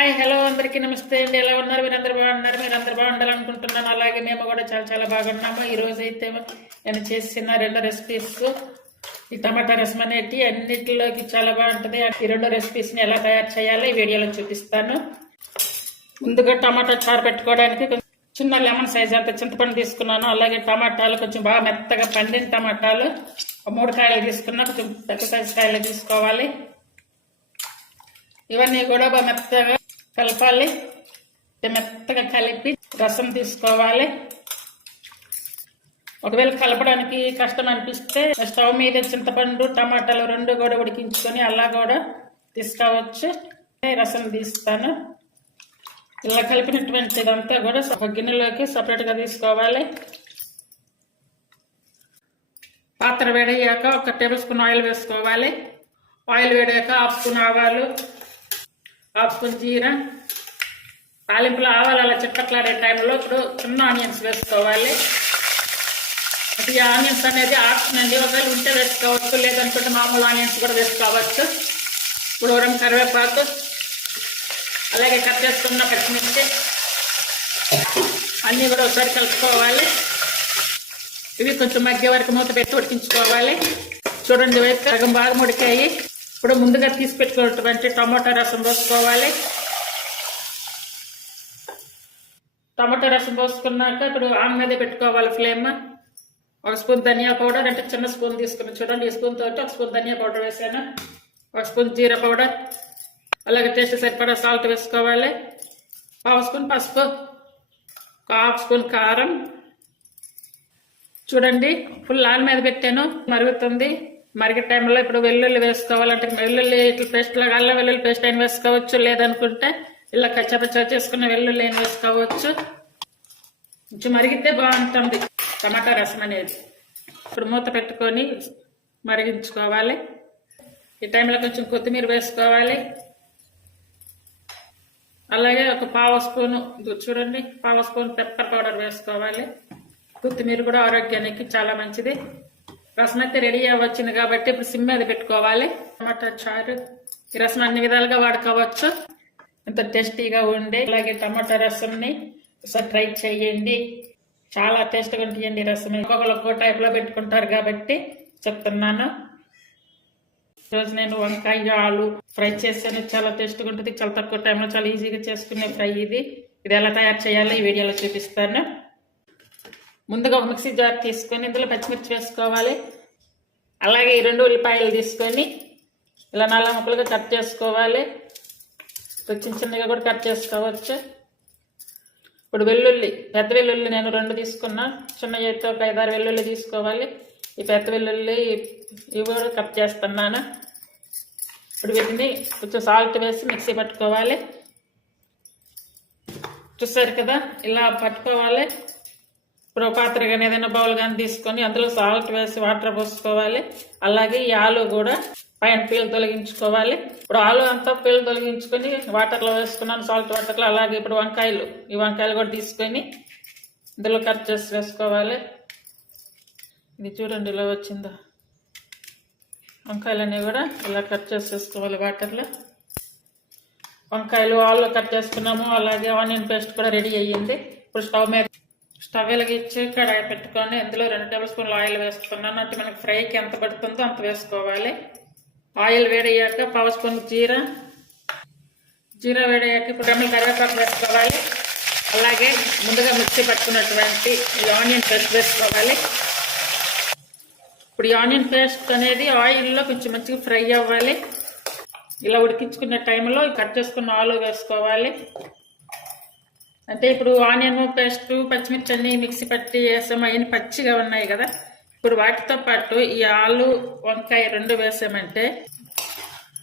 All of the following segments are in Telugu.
హాయ్ హలో అందరికీ నమస్తే అండి. ఎలా ఉన్నారు? మీరందరూ బాగున్నారు? మీరందరూ బాగుండాలనుకుంటున్నాను. అలాగే మేము కూడా చాలా చాలా బాగున్నాము. ఈరోజు అయితే నేను చేసిన 2 రెసిపీస్, ఈ టమాటా రసం అనేటి అన్నిటిలోకి చాలా బాగుంటుంది. ఈ 2 రెసిపీస్ని ఎలా తయారు చేయాలో ఈ వీడియోలో చూపిస్తాను. ముందుగా టమాటా చారు పెట్టుకోవడానికి చిన్న లెమన్ సైజ్ అంత చింతపండు తీసుకున్నాను. అలాగే టమాటాలు కొంచెం బాగా మెత్తగా పండిన టమాటాలు 3 కాయలు తీసుకున్నా. కొంచెం పెద్ద సైజు కాయలు తీసుకోవాలి. ఇవన్నీ కూడా బాగా మెత్తగా కలపాలి. మెత్తగా కలిపి రసం తీసుకోవాలి. ఒకవేళ కలపడానికి కష్టం అనిపిస్తే స్టవ్ మీద చింతపండు టమాటాలు 2 కూడా ఉడికించుకొని అలా కూడా తీసుకోవచ్చు. రసం తీస్తాను. ఇలా కలిపినటువంటిదంతా కూడా ఒక గిన్నెలోకి సపరేట్గా తీసుకోవాలి. పాత్ర వేడయ్యాక 1 టేబుల్ స్పూన్ ఆయిల్ వేసుకోవాలి. ఆయిల్ వేడాక 1/2 స్పూన్ ఆవాలు, 1/2 స్పూన్ జీరా, తాలింపులో ఆవాలు అలా చిట్టట్లాడే టైంలో ఇప్పుడు చిన్న ఆనియన్స్ వేసుకోవాలి. ఈ ఆనియన్స్ అనేది ఆప్షన్ అండి. ఒకవేళ ఉంటే వేసుకోవచ్చు, లేదనుకుంటే మామూలు ఆనియన్స్ కూడా వేసుకోవచ్చు. ఇప్పుడు 2 కరివేపాకు, అలాగే కట్ చేసుకున్న పచ్చిమిర్చి అన్నీ కూడా ఒకసారి కలుపుకోవాలి. ఇవి కొంచెం మధ్య వరకు మూత పెట్టి ఉడికించుకోవాలి. చూడండి, సగం బాగా ఉడికాయి. ఇప్పుడు ముందుగా తీసి పెట్టుకున్నటువంటి టమాటా రసం పోసుకోవాలి. టమాటా రసం పోసుకున్నాక ఇప్పుడు ఆన్ మీద పెట్టుకోవాలి ఫ్లేమ్. 1 స్పూన్ ధనియా పౌడర్, అంటే చిన్న స్పూన్ తీసుకుని చూడండి, ఈ స్పూన్ తోటి 1 స్పూన్ ధనియా పౌడర్ వేసాను. 1 స్పూన్ జీరా పౌడర్, అలాగే టేస్ట్ సరిపడా సాల్ట్ వేసుకోవాలి. 1/2 స్పూన్ పసుపు, 1/2 స్పూన్ కారం. చూడండి, ఫుల్ ఆన్ మీద పెట్టాను, మరుగుతుంది. మరిగే టైంలో ఇప్పుడు వెల్లుల్లి వేసుకోవాలంటే వెల్లుల్లి ఇట్లా పేస్ట్ లాగా అల్లం వెల్లుల్లి పేస్ట్ అయిన వేసుకోవచ్చు, లేదనుకుంటే ఇలా కచ్చపచ్చ చేసుకున్న వెల్లుల్లి అయిన వేసుకోవచ్చు. కొంచెం మరిగితే బాగుంటుంది టమాటా రసం అనేది. ఇప్పుడు మూత పెట్టుకొని మరిగించుకోవాలి. ఈ టైంలో కొంచెం కొత్తిమీర వేసుకోవాలి. అలాగే 1/2 స్పూను చూడండి, 1/2 స్పూన్ పెప్పర్ పౌడర్ వేసుకోవాలి. కొత్తిమీర కూడా ఆరోగ్యానికి చాలా మంచిది. రసం అయితే రెడీ అవ్వచ్చింది కాబట్టి ఇప్పుడు సిమ్ మీద పెట్టుకోవాలి. టమాటా చారు ఈ రసం అన్ని విధాలుగా వాడుకోవచ్చు. ఎంతో టేస్టీగా ఉండే అలాగే టమాటా రసంని ఒకసారి ట్రై చేయండి. చాలా టేస్ట్గా ఉంటాయండి రసం. ఒక్కొక్క టైప్లో పెట్టుకుంటారు కాబట్టి చెప్తున్నాను. ఈరోజు నేను వంకాయ ఆలు ఫ్రై చేసాను. చాలా టేస్ట్గా ఉంటుంది. చాలా తక్కువ టైంలో చాలా ఈజీగా చేసుకునే ఫ్రై ఇది. ఎలా తయారు చేయాలో ఈ వీడియోలో చూపిస్తాను. ముందుగా ఒక మిక్సీ జార్ తీసుకొని ఇందులో పచ్చిమిర్చి వేసుకోవాలి. అలాగే ఈ 2 ఉల్లిపాయలు తీసుకొని ఇలా 4 ముక్కలుగా కట్ చేసుకోవాలి. చిన్న చిన్నగా కూడా కట్ చేసుకోవచ్చు. ఇప్పుడు వెల్లుల్లి, పెద్ద వెల్లుల్లి నేను 2 తీసుకున్నా. చిన్న చేతితో ఒక 5-6 వెల్లుల్లి తీసుకోవాలి. ఈ పెద్ద వెల్లుల్లి ఇవి కూడా కట్ చేస్తున్నాను. ఇప్పుడు వీటిని కొంచెం సాల్ట్ వేసి మిక్సీ పట్టుకోవాలి. చూసారు కదా, ఇలా పట్టుకోవాలి. ఇప్పుడు ఒక పాత్ర కానీ ఏదైనా బౌల్ కానీ తీసుకొని అందులో సాల్ట్ వేసి వాటర్ పోసుకోవాలి. అలాగే ఈ ఆలు కూడా పైన పీలు తొలగించుకోవాలి. ఇప్పుడు ఆలు అంతా పీలు తొలగించుకొని వాటర్లో వేసుకున్నాను, సాల్ట్ వాటర్లో. అలాగే ఇప్పుడు ఈ వంకాయలు కూడా తీసుకొని ఇందులో కట్ చేసి వేసుకోవాలి. ఇది చూడండి ఇలా వచ్చిందా. వంకాయలన్నీ కూడా ఇలా కట్ చేసి వేసుకోవాలి వాటర్లో. వంకాయలు ఆలు కట్ చేసుకున్నాము. అలాగే ఆనియన్ పేస్ట్ కూడా రెడీ అయ్యింది. ఇప్పుడు స్టవ్ వెలిగించి కడాయి పెట్టుకొని ఇందులో 2 టేబుల్ స్పూన్లు ఆయిల్ వేసుకున్నాను. అంటే మనకి ఫ్రైకి ఎంత పడుతుందో అంత వేసుకోవాలి. ఆయిల్ వేడయ్యాక 1/2 స్పూన్ జీరా వేడయ్యాక ఇప్పుడు 2 కరివేపాకు వేసుకోవాలి. అలాగే ముందుగా మిక్సీ పట్టుకున్నటువంటి ఈ ఆనియన్ పేస్ట్ వేసుకోవాలి. ఇప్పుడు ఈ ఆనియన్ పేస్ట్ అనేది ఆయిల్లో కొంచెం మంచిగా ఫ్రై అవ్వాలి. ఇలా ఉడికించుకునే టైంలో కట్ చేసుకున్న ఆలు వేసుకోవాలి. అంటే ఇప్పుడు ఆనియన్ పేస్ట్ పచ్చిమిర్చి అన్ని మిక్సీ పట్టి వేసాము, అవన్నీ పచ్చిగా ఉన్నాయి కదా. ఇప్పుడు వాటితో పాటు ఈ ఆలు వంకాయ 2 వేసామంటే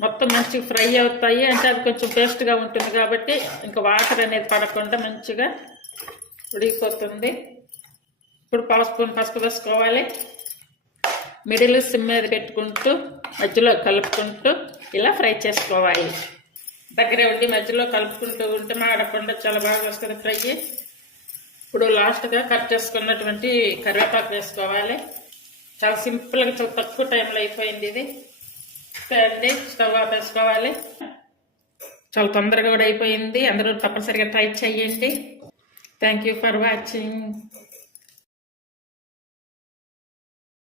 మొత్తం మంచిగా ఫ్రై అవుతాయి. అంటే అది కొంచెం టేస్ట్గా ఉంటుంది కాబట్టి ఇంకా వాటర్ అనేది పడకుండా మంచిగా ఉడికిపోతుంది. ఇప్పుడు 1/2 స్పూన్ పసుపు వేసుకోవాలి. మిడిల్ సిమ్ మీద పెట్టుకుంటూ మధ్యలో కలుపుకుంటూ ఇలా ఫ్రై చేసుకోవాలి. దగ్గర ఉండి మధ్యలో కలుపుకుంటూ ఉంటే మాడకుండా చాలా బాగా వస్తుంది ఫ్రై. ఇప్పుడు లాస్ట్గా కట్ చేసుకున్నటువంటి కరివేపాకు వేసుకోవాలి. చాలా సింపుల్గా చాలా తక్కువ టైంలో అయిపోయింది ఇది. స్టవ్ ఆపేసుకోవాలి. చాలా తొందరగా కూడా అయిపోయింది. అందరూ తప్పనిసరిగా ట్రై చేయండి. Thank you for watching.